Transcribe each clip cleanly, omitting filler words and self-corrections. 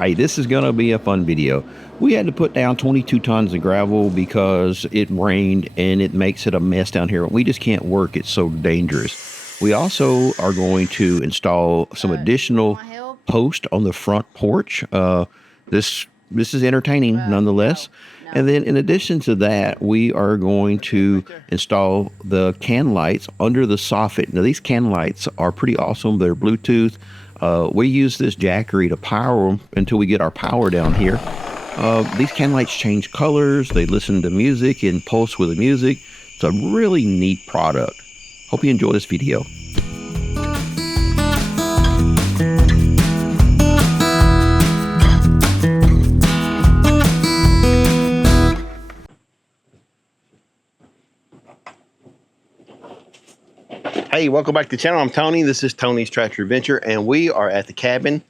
Hey, this is going to be a fun video. We had to put down 22 tons of gravel because it rained and it makes it a mess down here. We just can't work. It's so dangerous. We also are going to install some additional posts on the front porch. This is entertaining nonetheless. And then in addition to that, we are going to install the can lights under the soffit. Now these can lights are pretty awesome. They're Bluetooth. We use this Jackery to power them until we get our power down here. These can lights change colors. They listen to music and pulse with the music. It's a really neat product. Hope you enjoy this video. Hey, welcome back to the channel. I'm Tony. This is Tony's Tractor Adventure, and we are at the cabin.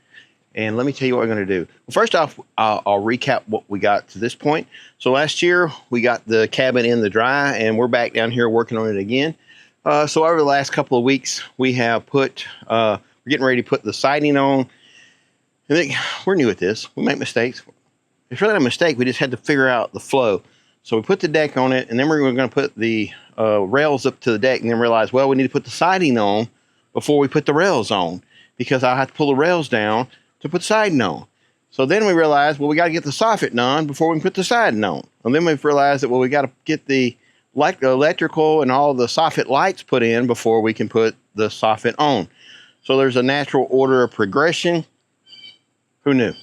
And let me tell you what we're going to do. Well, first off, I'll recap what we got to this point. So last year, we got the cabin in the dry, and we're back down here working on it again. So over the last couple of weeks, we have put, we're getting ready to put the siding on. And we're new at this. We make mistakes. It's really not a mistake. We just had to figure out the flow. So we put the deck on it, and then we're going to put the rails up to the deck, and then realize, well, we need to put the siding on before we put the rails on, because I'll have to pull the rails down to put siding on. So then we realized, well, we got to get the soffit done before we can put the siding on. And then we've realized that, well, we got to get the electrical and all the soffit lights put in before we can put the soffit on. So there's a natural order of progression. Who knew?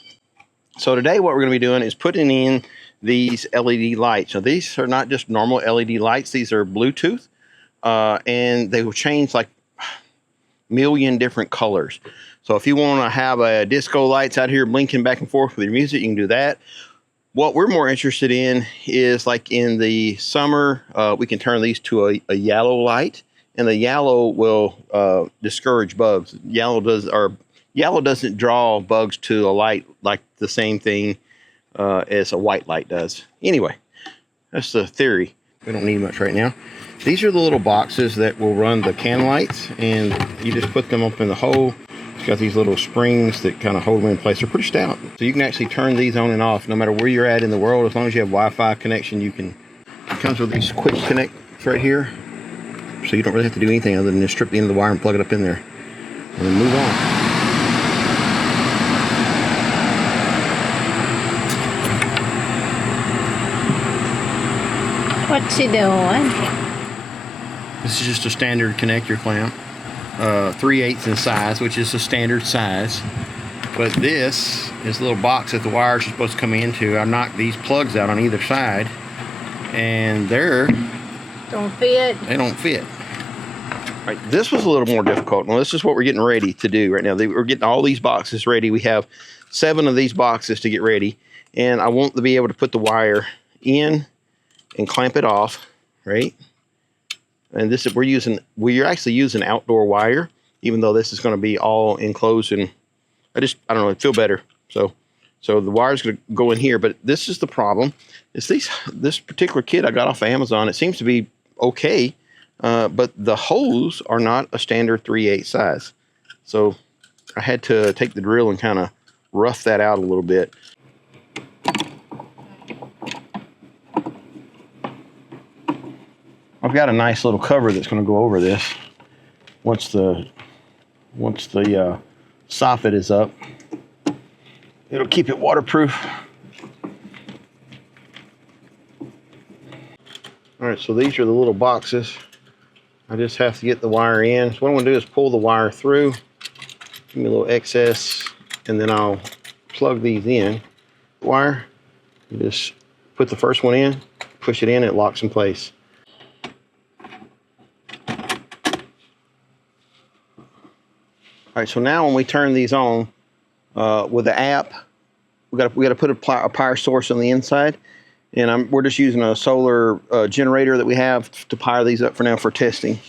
So today what we're going to be doing is putting in these LED lights. So these are not just normal LED lights. These are Bluetooth, and they will change like a million different colors. So if you want to have a disco lights out here blinking back and forth with your music, you can do that. What we're more interested in is, like in the summer, we can turn these to a yellow light, and the yellow will discourage bugs. Yellow doesn't draw bugs to a light like the same thing as a white light does. Anyway, that's the theory. We don't need much right now. These are the little boxes that will run the can lights, and you just put them up in the hole. It's got these little springs that kind of hold them in place. They're pretty stout. So you can actually turn these on and off no matter where you're at in the world. As long as you have Wi-Fi connection, you can. It comes with these quick connects right here. So you don't really have to do anything other than just strip the end of the wire and plug it up in there. And then move on. What you doing? This is just a standard connector clamp, 3/8 in size, which is a standard size. But this is a little box that the wires are supposed to come into. I knocked these plugs out on either side, and they don't fit. Right, this was a little more difficult. Now this is what we're getting ready to do right now. We're getting all these boxes ready. We have 7 of these boxes to get ready, and I want to be able to put the wire in and clamp it off, right? And this is we're actually using outdoor wire, even though this is going to be all enclosed. And I don't know, it feel better. So the wire's going to go in here, but this is the problem. Is this particular kit I got off of Amazon. It seems to be okay, but the holes are not a standard 3/8 size. So I had to take the drill and kind of rough that out a little bit. I've got a nice little cover that's going to go over this once the soffit is up. It'll keep it waterproof. All right, so these are the little boxes. I just have to get the wire in. So what I'm going to do is pull the wire through, give me a little excess, and then I'll plug these in. Wire, you just put the first one in, push it in, it locks in place. All right, so now when we turn these on with the app, we got to put a power source on the inside, and we're just using a solar generator that we have to power these up for now for testing.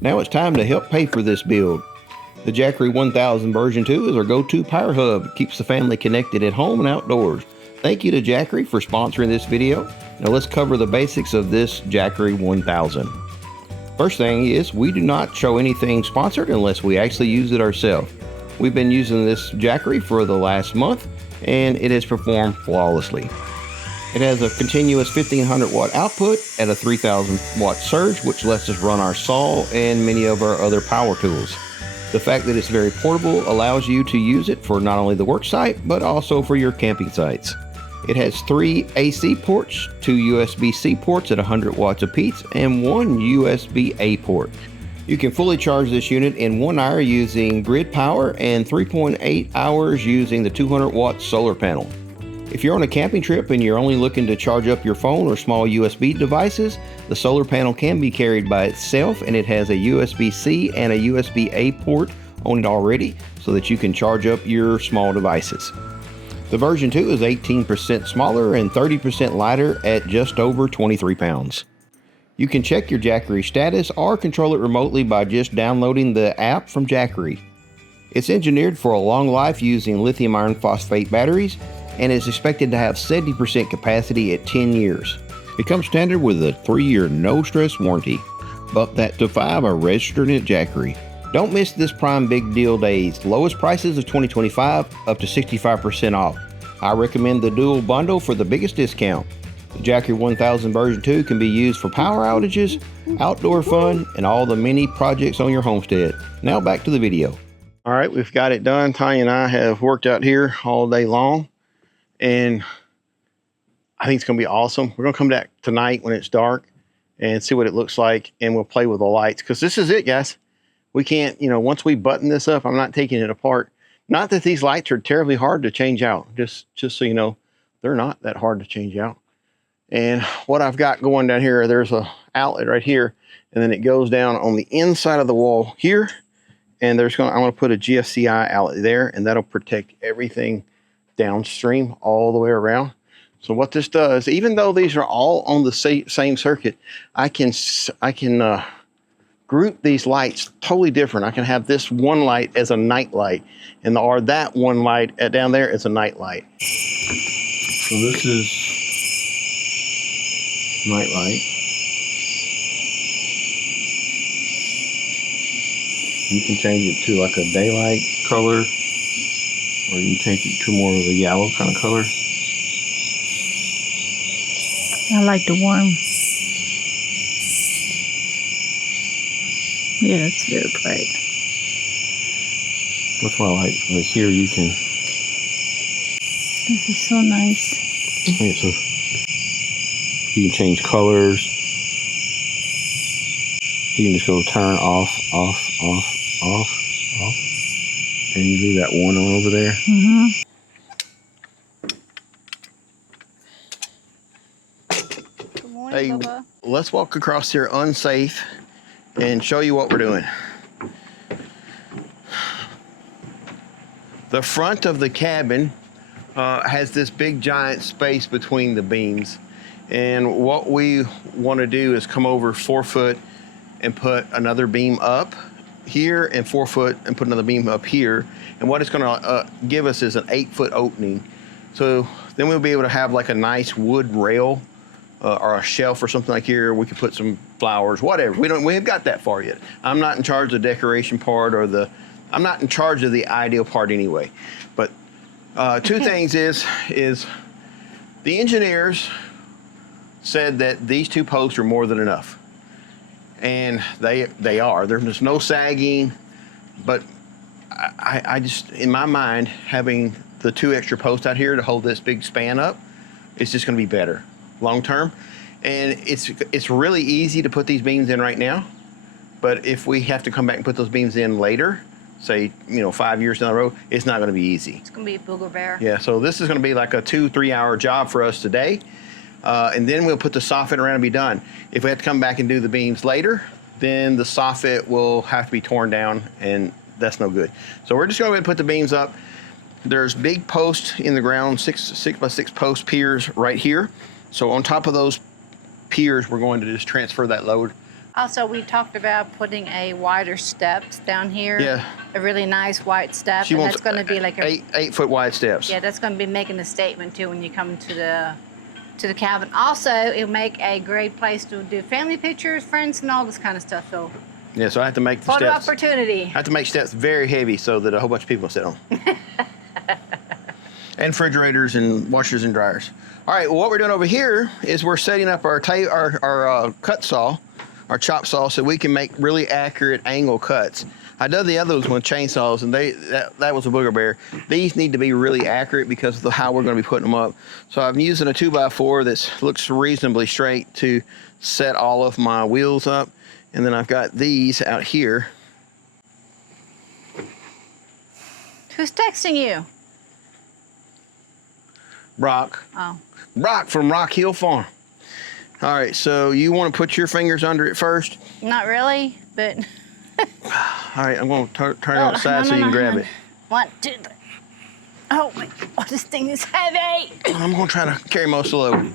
Now it's time to help pay for this build. The Jackery 1000 version 2 is our go-to power hub. It keeps the family connected at home and outdoors. Thank you to Jackery for sponsoring this video. Now let's cover the basics of this Jackery 1000. First thing is, we do not show anything sponsored unless we actually use it ourselves. We've been using this Jackery for the last month, and it has performed flawlessly. It has a continuous 1500 watt output at a 3000 watt surge, which lets us run our saw and many of our other power tools. The fact that it's very portable allows you to use it for not only the work site, but also for your camping sites. It has 3 AC ports, 2 USB-C ports at 100 watts apiece, and 1 USB-A port. You can fully charge this unit in 1 hour using grid power and 3.8 hours using the 200 watt solar panel. If you're on a camping trip and you're only looking to charge up your phone or small USB devices, the solar panel can be carried by itself, and it has a USB-C and a USB-A port on it already so that you can charge up your small devices. The version 2 is 18% smaller and 30% lighter at just over 23 pounds. You can check your Jackery status or control it remotely by just downloading the app from Jackery. It's engineered for a long life using lithium iron phosphate batteries and is expected to have 70% capacity at 10 years. It comes standard with a 3-year no-stress warranty. Bump that to 5 or registered at Jackery. Don't miss this Prime Big Deal Days. Lowest prices of 2025 up to 65% off. I recommend the dual bundle for the biggest discount. The Jackery 1000 version 2 can be used for power outages, outdoor fun, and all the mini projects on your homestead. Now back to the video. All right, we've got it done. Tanya and I have worked out here all day long, and I think it's going to be awesome. We're going to come back tonight when it's dark and see what it looks like, and we'll play with the lights, because this is it, guys. We can't, once we button this up, I'm not taking it apart. Not that these lights are terribly hard to change out. Just so you know, they're not that hard to change out. And what I've got going down here, there's a outlet right here, and then it goes down on the inside of the wall here. And I'm going to put a GFCI outlet there, and that'll protect everything downstream all the way around. So what this does, even though these are all on the same circuit, I can group these lights totally different. I can have this one light as a night light, or that one light down there as a night light. So this is night light. You can change it to like a daylight color, or you can change it to more of a yellow kind of color. I like the warm. Yeah, it's very bright. That's why I like here you can. This is so nice. Yeah, so you can change colors. You can just go turn off, off, off, off, off, and you leave that one on over there. Mm-hmm. Good morning, hey, Bubba. Let's walk across here unsafe and show you what we're doing. The front of the cabin has this big giant space between the beams, and what we want to do is come over 4 foot and put another beam up here, and 4 foot and put another beam up here, and what it's going to give us is an 8 foot opening. So then we'll be able to have like a nice wood rail or a shelf or something like here. We could put some flowers, whatever. We haven't got that far yet. I'm not in charge of the decoration part, or I'm not in charge of the ideal part anyway. But two things is the engineers said that these 2 posts are more than enough. And they are. There's no sagging, but I just, in my mind, having the 2 extra posts out here to hold this big span up, it's just going to be better long term. And it's really easy to put these beams in right now, but if we have to come back and put those beams in later, say 5 years down the road, it's not going to be easy. It's going to be a booger bear. Yeah, so this is going to be like a 2-3 hour job for us today. And then we'll put the soffit around and be done. If we have to come back and do the beams later, then the soffit will have to be torn down, and that's no good. So we're just going to put the beams up. There's big posts in the ground, 6 by 6 post piers right here. So on top of those piers, we're going to just transfer that load. Also, we talked about putting a wider steps down here. Yeah. A really nice wide step. She and wants that's going to be like a 8 foot wide steps. Yeah, that's going to be making a statement too when you come to the cabin. Also, it'll make a great place to do family pictures, friends, and all this kind of stuff. So Yeah, so I have to make the Photo steps. opportunity. I have to make steps very heavy so that a whole bunch of people can sit on. And refrigerators and washers and dryers. All right, well, what we're doing over here is we're setting up our cut saw, our chop saw, so we can make really accurate angle cuts. I done the other ones with chainsaws, and that was a booger bear. These need to be really accurate because of how we're going to be putting them up. So I'm using a 2x4 that looks reasonably straight to set all of my wheels up. And then I've got these out here. Who's texting you? Brock. Oh. Brock from Rock Hill Farm. All right, so you want to put your fingers under it first? Not really, but. All right, I'm going to turn it on its side so you can grab it. 1, 2, 3. Oh my God, this thing is heavy. I'm going to try to carry most of the load.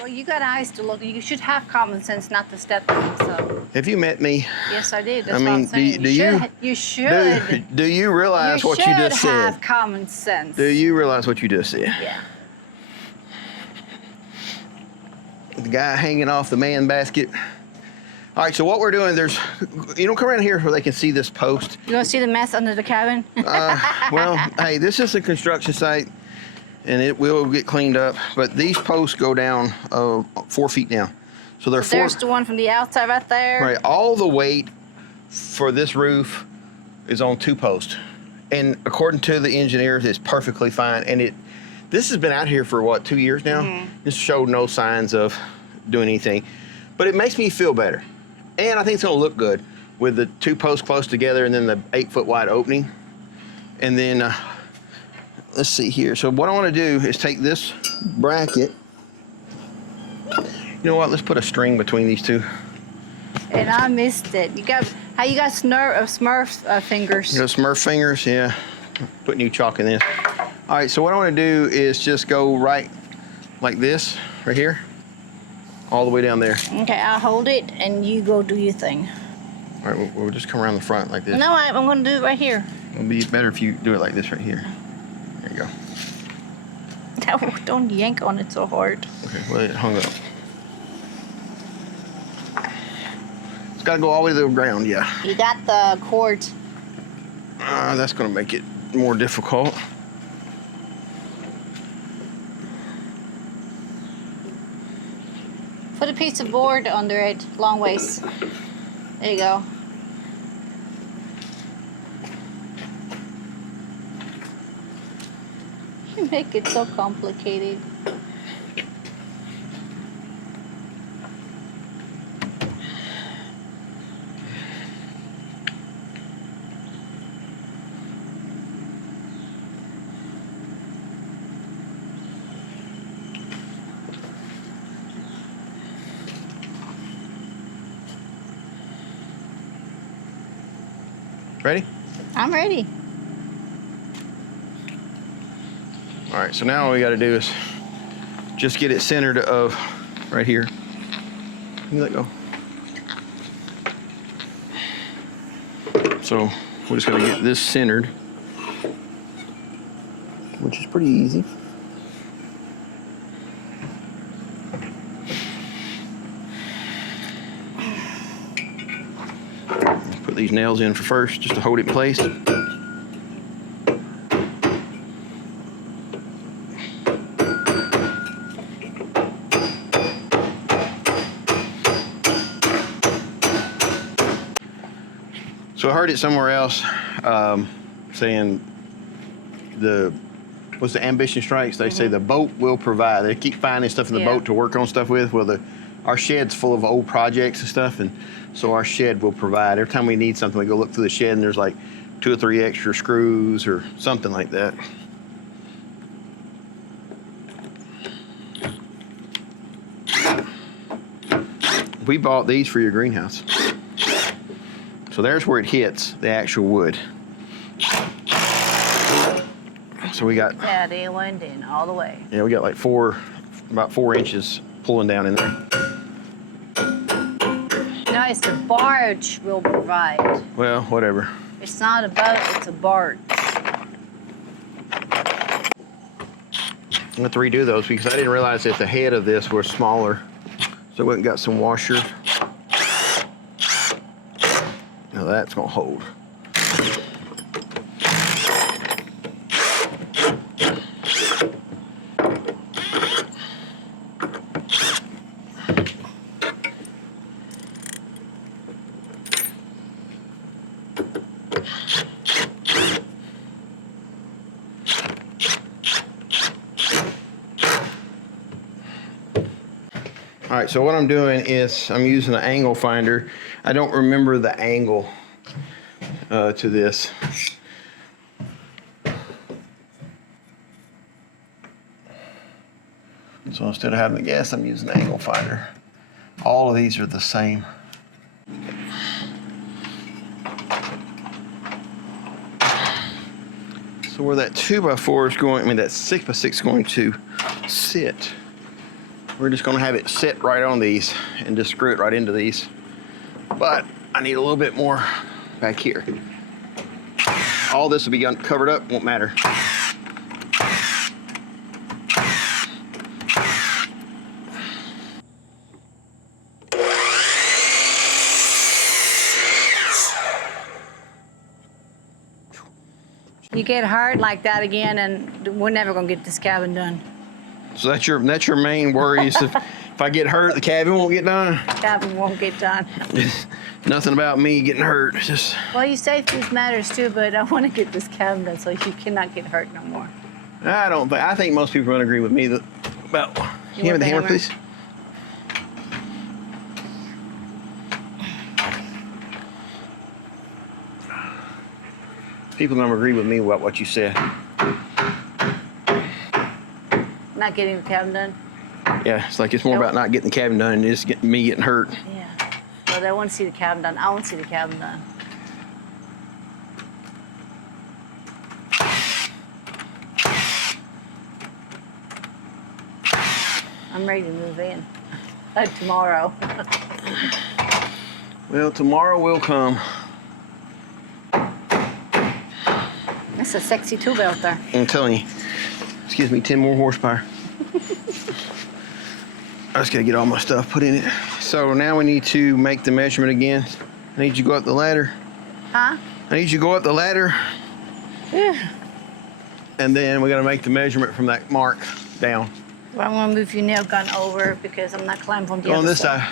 Well, you got eyes to look. You should have common sense not to step in. So. Have you met me? Yes, I did. That's I what I'm mean, saying. You should. Do you realize what you just You should said? have common sense. Do you realize what you just said? Yeah. The guy hanging off the man basket. All right, so what we're doing, come around here where they can see this post. You want to see the mess under the cabin? Well, hey, this is a construction site, and it will get cleaned up. But these posts go down 4 feet down, so they're four. There's the one from the outside right there. Right, all the weight for this roof is on 2 posts, and according to the engineers, it's perfectly fine. And this has been out here for what, 2 years now? Mm-hmm. It showed no signs of doing anything, but it makes me feel better. And I think it's gonna look good with the 2 posts close together and then the 8-foot wide opening. And then, let's see here. So what I wanna do is take this bracket. You know what, let's put a string between these two. And I missed it. You got Smurf fingers. You know, Smurf fingers, yeah. Put new chalk in this. All right, so what I wanna do is just go right like this, right here. All the way down there. Okay, I'll hold it and you go do your thing. All right, we'll just come around the front like this. No, I'm going to do it right here. It'll be better if you do it like this right here. There you go. Don't yank on it so hard. Okay, well, it hung up. It's got to go all the way to the ground, yeah. You got the cord. That's going to make it more difficult. Put a piece of board under it, long ways. There you go. You make it so complicated. Ready? I'm ready. All right, so now all we got to do is just get it centered of right here. Let me let go. So we're just going to get this centered, which is pretty easy. Put these nails in for first, just to hold it in place. So I heard it somewhere else saying the ambition strikes. They say the boat will provide. They keep finding stuff in the boat to work on stuff with. Well, our shed's full of old projects and stuff, and so our shed will provide. Every time we need something, we go look through the shed, and there's like 2 or 3 extra screws or something like that. We bought these for your greenhouse. So there's where it hits the actual wood. So we got... Yeah, they went in all the way. Yeah, we got like about 4 inches pulling down in there. No, it's the barge will provide. Well, whatever. It's not a boat, it's a barge. I'm going to redo those because I didn't realize that the head of this were smaller. So I went and got some washers. Now that's going to hold. All right, so what I'm doing is I'm using an angle finder. I don't remember the angle to this. So instead of having the gas, I'm using the angle finder. All of these are the same. So where that 2x4 is going, I mean that 6x6 is going to sit, we're just going to have it sit right on these and just screw it right into these. But I need a little bit more back here. All this will be covered up, won't matter. You get hurt like that again, and we're never gonna get this cabin done. So that's your main worry is if I get hurt, the cabin won't get done. Cabin won't get done. It's nothing about me getting hurt. It's just. Well, your safety matters too, but I want to get this cabin done so you cannot get hurt no more. I think most people are gonna agree with me that about. You Give me want the the hammer, hammer? please. People are gonna agree with me about what you said. Not getting the cabin done? Yeah, it's like it's more about not getting the cabin done and just me getting hurt. Yeah. Well, they want to see the cabin done. I want to see the cabin done. I'm ready to move in. Tomorrow. Well, tomorrow will come. That's a sexy tool belt there. I'm telling you. Excuse me, 10 more horsepower. I just gotta get all my stuff put in it. So now we need to make the measurement again. I need you to go up the ladder. Huh? I need you to go up the ladder. Yeah. And then we gotta make the measurement from that mark down. Well, I'm gonna move your nail gun over because I'm not climbing from the Go other on this side. side.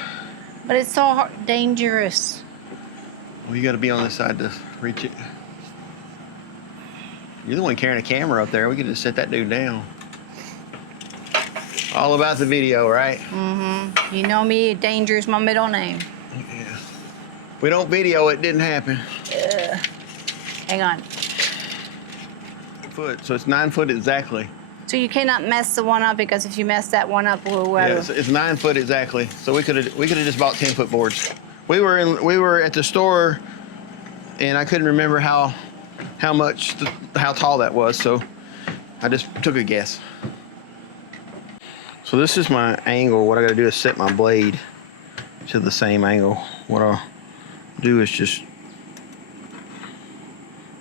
But it's so dangerous. Well, you gotta be on this side to reach it. You're the one carrying a camera up there. We could just set that dude down. All about the video, right? Mm-hmm. You know me, danger is my middle name. Yeah. We don't video, it didn't happen. Hang on. Foot, so it's 9 foot exactly. So you cannot mess the one up because if you mess that one up, we'll Yeah, it's 9 foot exactly. So we could have just bought 10-foot boards. We were at the store, and I couldn't remember how tall that was. So I just took a guess. So this is my angle. What I got to do is set my blade to the same angle. What I'll do is just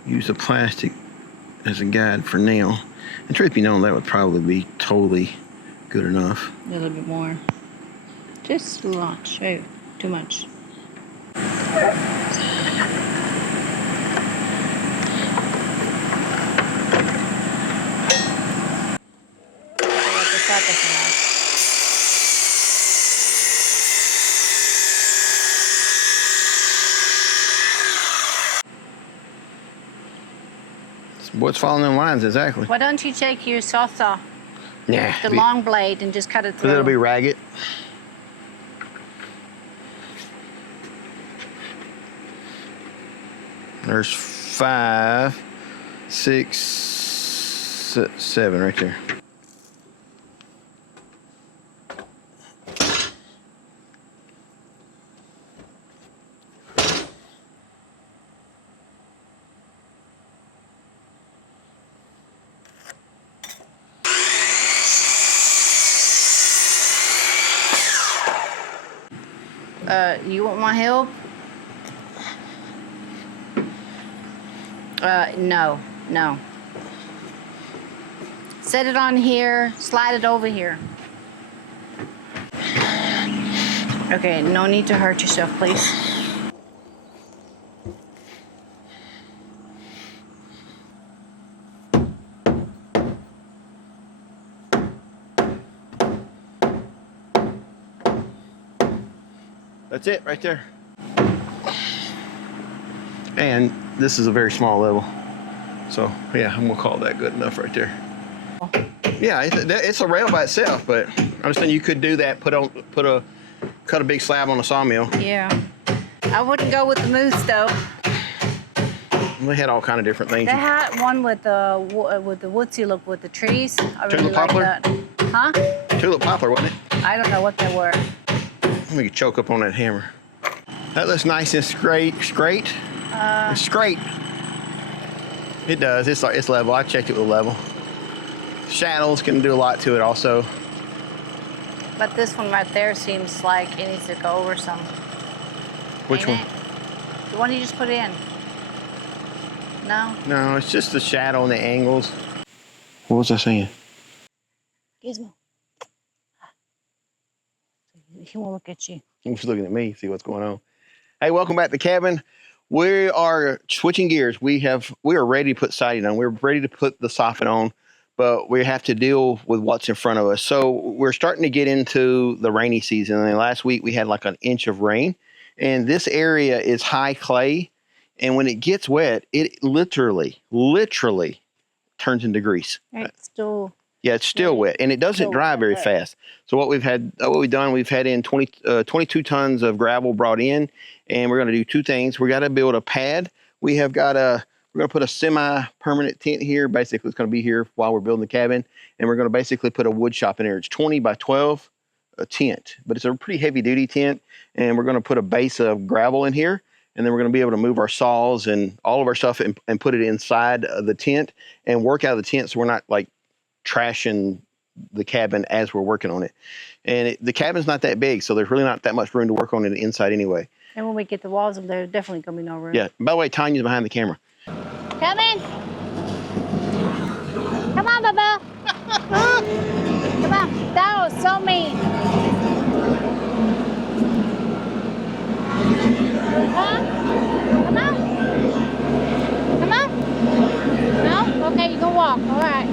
use the plastic as a guide for now. And truth be known, that would probably be totally good enough. A little bit more. Just a lot. Oh, too much. What's following them lines exactly? Why don't you take your saw, Yeah. the long blade, and just cut it through? It'll be ragged. There's 5, 6, 7 right there. You want my help? No. Set it on here, slide it over here. Okay, no need to hurt yourself, please. That's it right there. And this is a very small level. So yeah, I'm gonna call that good enough right there. Yeah, it's a rail by itself, but I'm saying you could do that, cut a big slab on a sawmill. Yeah. I wouldn't go with the moose though. We had all kind of different things. They had one with the woodsy look with the trees. I really Tulip like poplar? that. Huh? Tulip poplar, wasn't it? I don't know what they were. Let me choke up on that hammer. That looks nice and straight. Straight. It does. It's level. I checked it with level. Shadows can do a lot to it also. But this one right there seems like it needs to go over some. Which one? The one you just put in. No? No, it's just the shadow and the angles. What was I saying? Gizmo. He won't look at you. He's looking at me, see what's going on. Hey, welcome back to the cabin. We are switching gears. We are ready to put siding on. We're ready to put the soffit on, but we have to deal with what's in front of us. So we're starting to get into the rainy season. And last week we had like an inch of rain, and this area is high clay. And when it gets wet, it literally turns into grease. It's still. Yeah, it's still wet, and it doesn't dry very fast. So what we've done, we've had in 22 tons of gravel brought in, and we're going to do two things. We got to build a pad. We're going to put a semi-permanent tent here. Basically, it's going to be here while we're building the cabin, and we're going to basically put a wood shop in there. It's 20 by 12 a tent, but it's a pretty heavy-duty tent, and we're going to put a base of gravel in here, and then we're going to be able to move our saws and all of our stuff and put it inside of the tent and work out of the tent, so we're not like trashing the cabin as we're working on it. And the cabin's not that big, so there's really not that much room to work on in the inside anyway. And when we get the walls up there, there's definitely going to be no room. Yeah. By the way, Tanya's behind the camera. Come in. Come on, Bubba. Come on. That was so mean. Huh? Come on. Come on. No? Okay, you can walk. All right.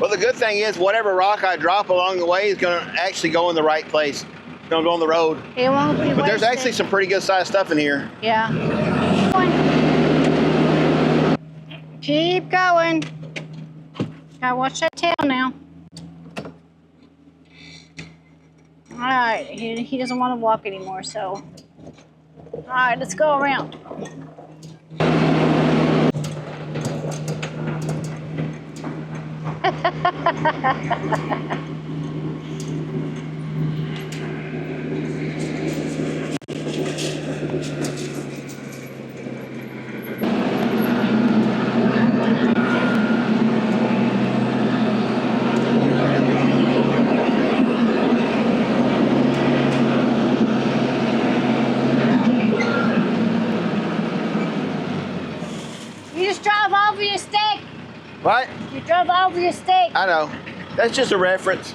Well, the good thing is whatever rock I drop along the way is going to actually go in the right place. It's going to go on the road. It won't be But there's wasted. actually some pretty good sized stuff in here. Yeah. Keep going. Gotta watch that tail now. All right, he doesn't want to walk anymore, so. All right, let's go around. You just drove over your stake. What? You drove over your stake. I know. That's just a reference.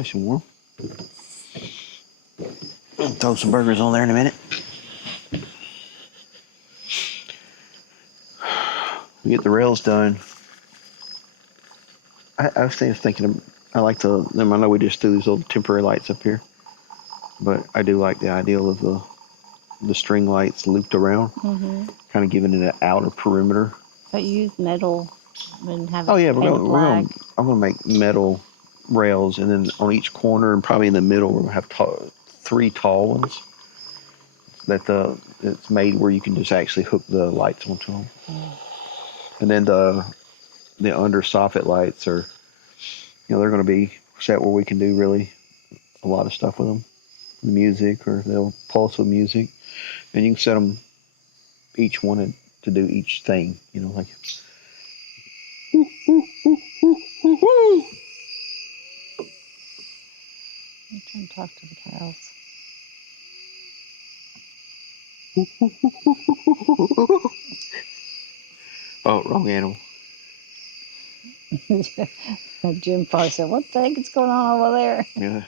Nice and warm. Throw some burgers on there in a minute. We get the rails done. I was thinking, I like them. I know we just do these little temporary lights up here, but I do like the ideal of the string lights looped around, kind of giving it an outer perimeter. But you use metal and have it Oh yeah, black. I'm gonna make metal rails, and then on each corner and probably in the middle, we're gonna have 3 tall ones that it's made where you can just actually hook the lights onto them. And then the under soffit lights are, they're going to be set where we can do really a lot of stuff with them, the music, or they'll pulse with music, and you can set them each one to do each thing, like. I'm trying to talk to the cows. Oh, wrong animal. Jim probably said, "What the heck is going on over there?" Yeah.